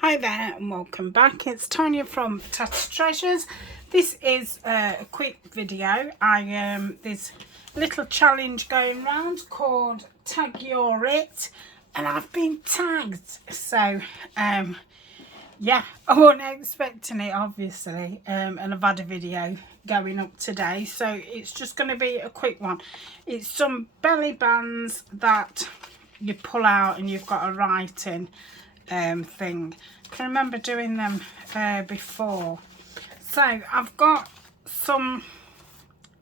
Hi there and welcome back. It's Tania from Tatty Treasures. This is a quick video. There's a little challenge going around called Tag Your It, and I've been tagged. So yeah, I wasn't expecting it obviously, and I've had a video going up today, so it's just going to be a quick one. It's some belly bands that you pull out and you've got a writing thing. I can remember doing them before. So I've got some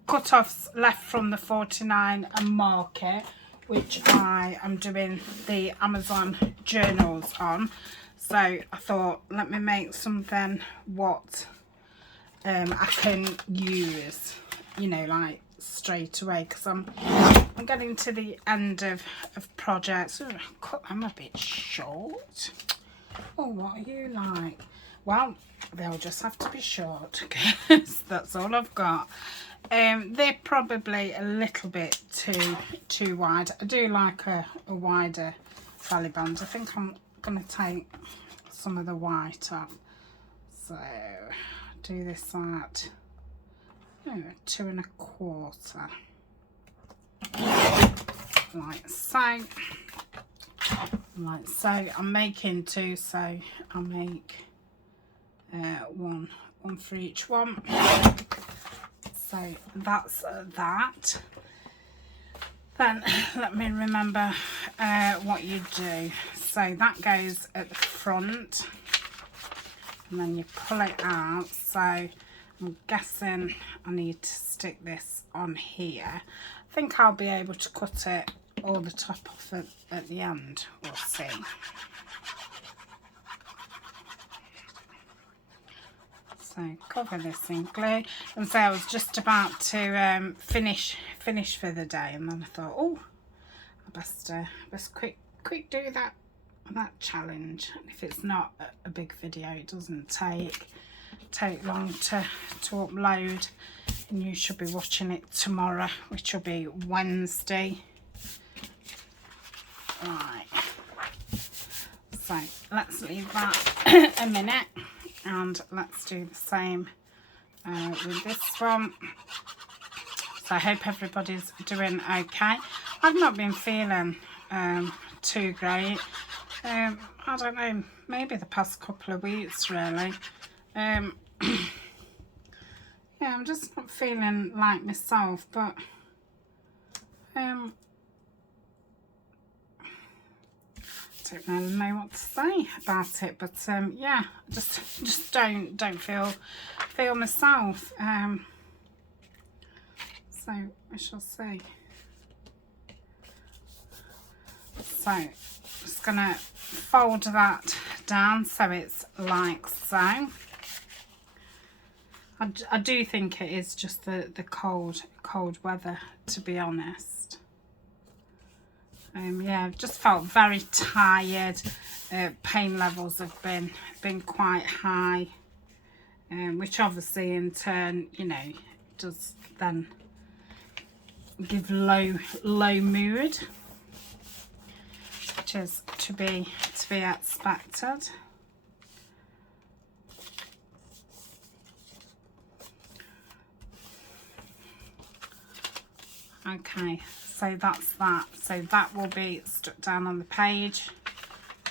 cut-offs left from the 49 and market, which I am doing the Amazon journals on. So I thought, let me make something what I can use, you know, like straight away, because I'm getting to the end of projects. Ooh, cut them a bit short. Oh, what are you like? Well, they'll just have to be short, because that's all I've got. They're probably a little bit too wide. I do like a wider belly band. I think I'm going to take some of the white off. So, do this at 2 1/4. Like so. Like so. I'm making two, so I'll make one for each one. So that's that. Then let me remember what you do. So that goes at the front, and then you pull it out. So I'm guessing I need to stick this on here. I think I'll be able to cut it all the top off at the end. We'll see. So cover this in glue, and so I was just about to finish for the day, and then I thought, oh, I best quick do that challenge. And if it's not a big video, it doesn't take long to upload, and you should be watching it tomorrow, which will be Wednesday. Right, so let's leave that a minute, and let's do the same with this one. So I hope everybody's doing okay. I've not been feeling too great. I don't know, maybe the past couple of weeks really. Yeah, I'm just not feeling like myself, but I don't know what to say about it, but yeah, just don't feel myself. So we shall see. So just gonna fold that down so it's like so. I do think it is just the cold weather, to be honest. Yeah, I've just felt very tired. Pain levels have been quite high, which obviously in turn, you know, does then give low mood, which is to be expected. Okay, so that's that. So that will be stuck down on the page,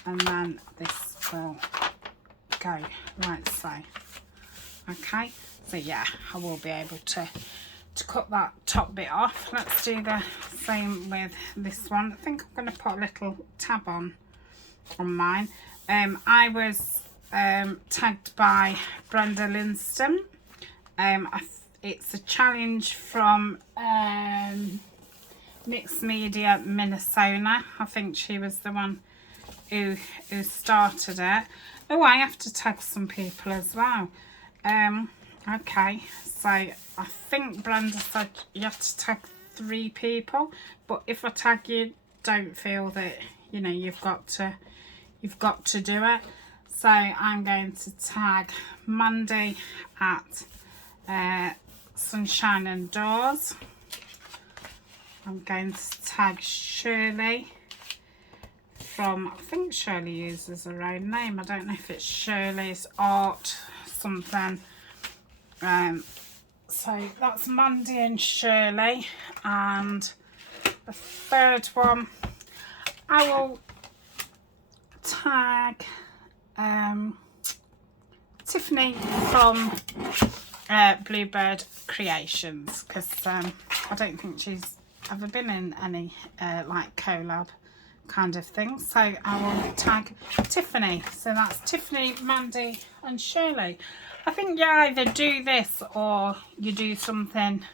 and then this will go like so. Okay, so yeah, I will be able to cut that top bit off. Let's do the same with this one. I think I'm going to put a little tab on mine. I was tagged by Brenda Linston. It's a challenge from Mixed Media Minnesota. I think she was the one who started it. Oh, I have to tag some people as well. Okay, so I think Brenda said you have to tag 3 people, but if I tag you, don't feel that, you know, you've got to do it. So I'm going to tag Mandy at Sunshine and Doors. I'm going to tag Shirley from, I think Shirley uses her own name. I don't know if it's Shirley's Art something. So that's Mandy and Shirley. And the third one, I will tag Tiffany from Bluebird Creations, because I don't think she's ever been in any like collab kind of thing. So I will tag Tiffany. So that's Tiffany, Mandy and Shirley. I think you either do this or you do something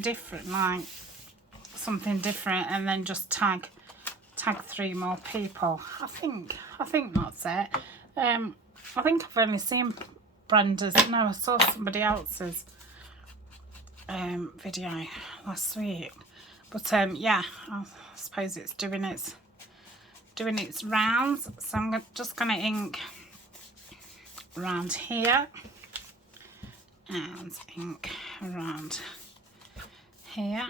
different, like something different, and then just tag 3 more people. I think that's it. I think I've only seen Brenda's. No, I saw somebody else's video last week. But yeah, I suppose it's doing its rounds. So I'm just going to ink around here and ink around here.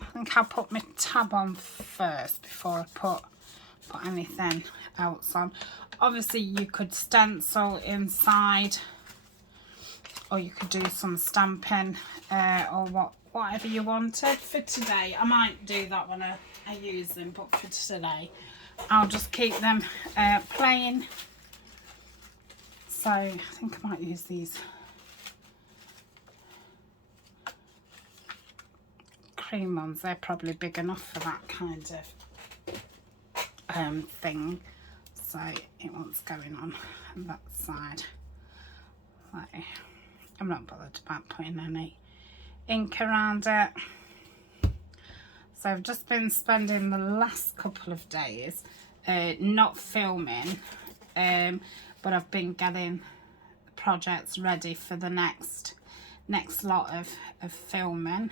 I think I'll put my tab on first before I put anything else on. Obviously you could stencil inside, or you could do some stamping, or whatever you wanted. For today, I might do that when I use them, but for today I'll just keep them plain. So I think I might use these cream ones. They're probably big enough for that kind of thing. So it wants going on that side. Like, I'm not bothered about putting any ink around it. So I've just been spending the last couple of days not filming, but I've been getting projects ready for the next lot of filming.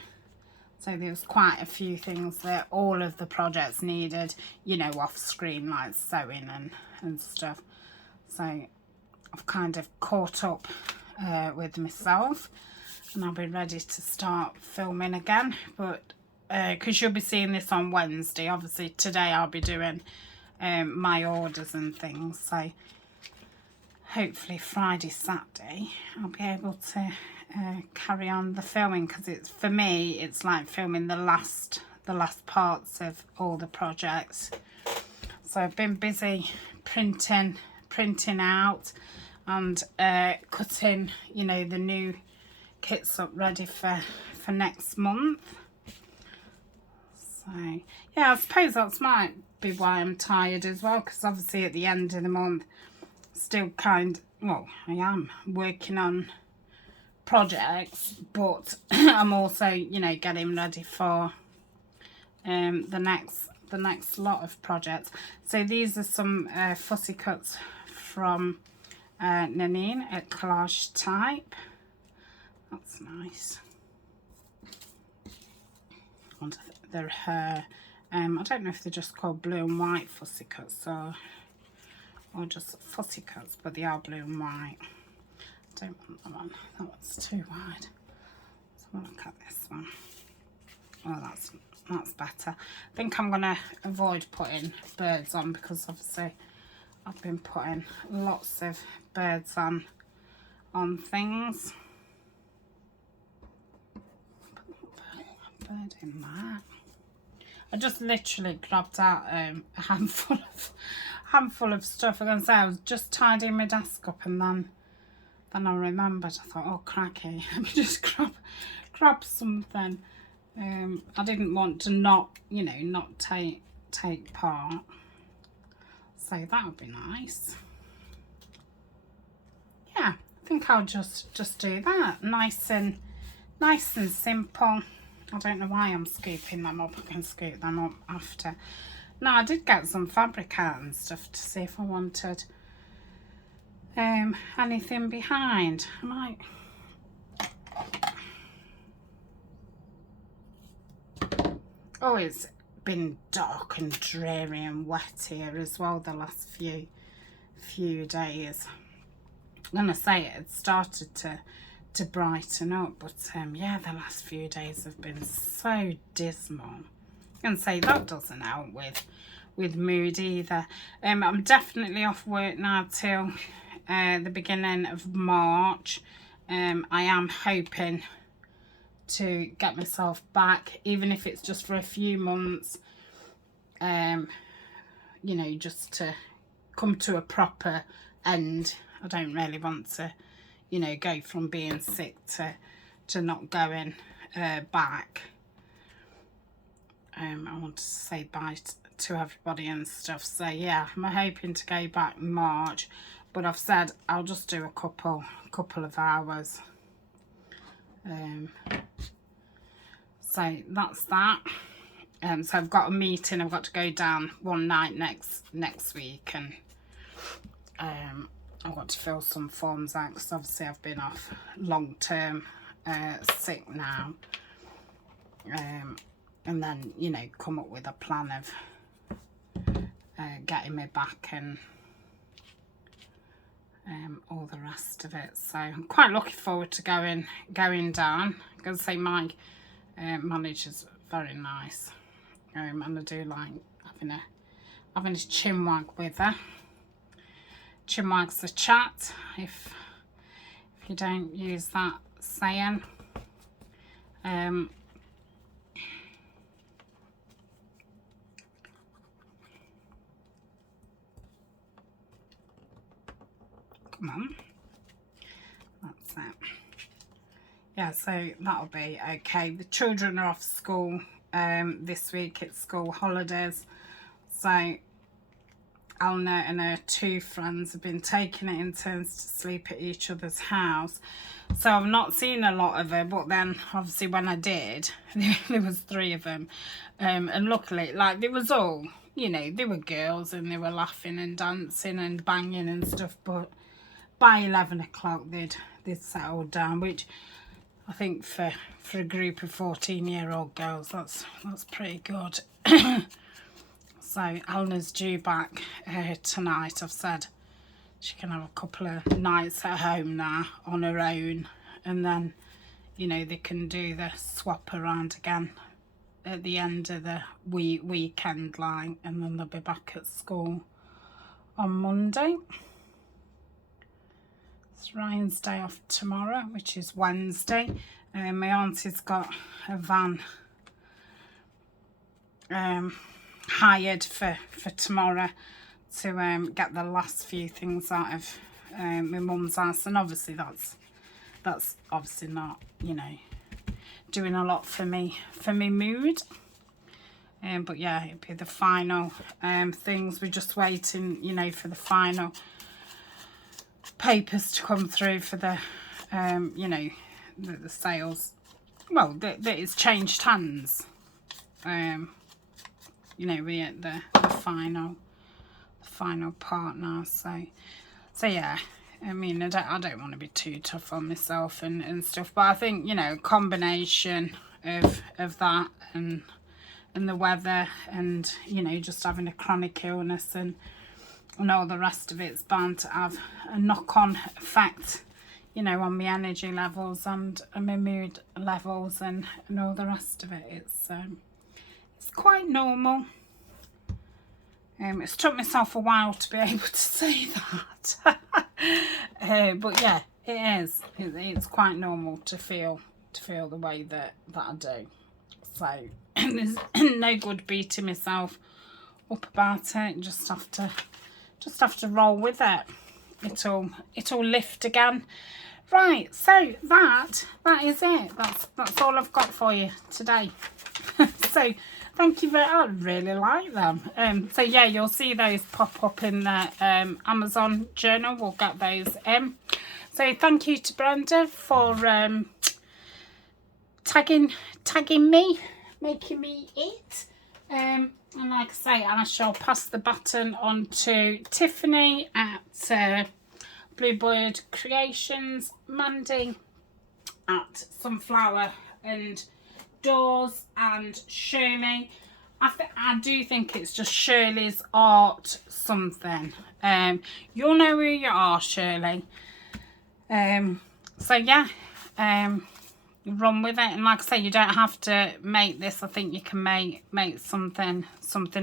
So there was quite a few things that all of the projects needed, you know, off screen, like sewing and stuff. So I've kind of caught up with myself, and I'll be ready to start filming again. But because you'll be seeing this on Wednesday, obviously today I'll be doing my orders and things. So hopefully Friday, Saturday, I'll be able to carry on the filming, because it's, for me, it's like filming the last parts of all the projects. So I've been busy printing out and cutting, you know, the new kits up ready for next month. So yeah, I suppose that might be why I'm tired as well, because obviously at the end of the month, still well, I am working on projects, but I'm also, you know, getting ready for the next lot of projects. So these are some fussy cuts from Nanine at Collage Type. That's nice. And they're her, I don't know if they're just called blue and white fussy cuts or just fussy cuts, but they are blue and white. Don't want that one. That one's too wide. So we'll look at this one. Oh, that's better. I think I'm going to avoid putting birds on, because obviously I've been putting lots of birds on things. Put a bird in there. I just literally grabbed out a handful of stuff. I'm going to say I was just tidying my desk up, and then I remembered. I thought, oh cracky, let me just grab something. I didn't want to not take part. So that would be nice. Yeah, I think I'll just do that. Nice and simple. I don't know why I'm scooping them up. I can scoop them up after. No, I did get some fabric out and stuff to see if I wanted anything behind. I might. Oh, it's been dark and dreary and wet here as well the last few days. I'm gonna say it had started to brighten up, but yeah, the last few days have been so dismal. I'm gonna say that doesn't help mood either. I'm definitely off work now till the beginning of March. I am hoping to get myself back, even if it's just for a few months, you know, just to come to a proper end. I don't really want to, you know, go from being sick to not going back. I want to say bye to everybody and stuff. So yeah, I'm hoping to go back March, but I've said I'll just do a couple of hours. So that's that. So I've got a meeting. I've got to go down one night next week, and I've got to fill some forms out because obviously I've been off long term sick now. And then, you know, come up with a plan of getting me back and all the rest of it. So I'm quite looking forward to going down. I'm going to say my manager's very nice, and I do like having a chinwag with her. Chinwag's a chat, if you don't use that saying. Come on, that's it. Yeah, so that'll be okay. The children are off school this week. It's school holidays, so Alna and her two friends have been taking it in turns to sleep at each other's house. So I've not seen a lot of her, but then obviously when I did, there was 3 of them, and luckily, like, there was all, you know, they were girls and they were laughing and dancing and banging and stuff, but by 11 o'clock they'd settled down, which I think for a group of 14-year-old girls, that's pretty good. So Alna's due back tonight. I've said she can have a couple of nights at home now on her own, and then, you know, they can do the swap around again at the end of the weekend line, and then they'll be back at school on Monday. It's Ryan's day off tomorrow, which is Wednesday. My auntie's got a van hired for tomorrow to get the last few things out of my mum's house, and obviously that's obviously not, you know, doing a lot for me mood. But yeah, it'd be the final things. We're just waiting, you know, for the final papers to come through for the you know, the sales. Well, that it's changed hands. You know, we're at the final part now. So yeah, I mean, I don't want to be too tough on myself and stuff, but I think, you know, a combination of that and the weather, and, you know, just having a chronic illness and all the rest of it's bound to have a knock-on effect, you know, on my energy levels and my mood levels and all the rest of it. It's quite normal. It's took myself a while to be able to say that. But yeah, it is. It's quite normal to feel the way that I do. So there's no good beating myself up about it. Just have to roll with it. It'll lift again. Right, so that is it. That's all I've got for you today. So thank you I really like them. So yeah, you'll see those pop up in the Amazon journal. We'll get those in. So thank you to Brenda for tagging me, making me eat. And like I say, I shall pass the baton on to Tiffany at Bluebird Creations, Mandy at Sunflower and Doors, and Shirley. I do think it's just Shirley's Art something. You'll know who you are, Shirley. So yeah, run with it. And like I say, you don't have to make this. I think you can make something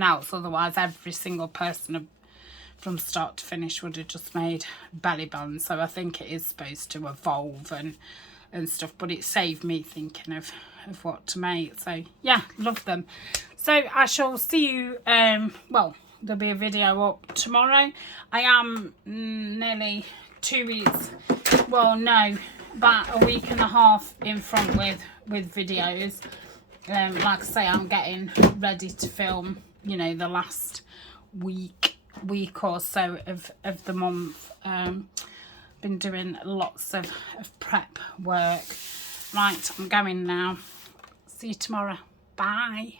else. Otherwise, every single person from start to finish would have just made belly bands. So I think it is supposed to evolve and stuff, but it saved me thinking of what to make. So yeah, love them. So I shall see you, well, there'll be a video up tomorrow. I am nearly 2 weeks, well no, about a week and a half in front with videos. Like I say, I'm getting ready to film, you know, the last week or so of the month. Been doing lots of prep work. Right, I'm going now. See you tomorrow. Bye.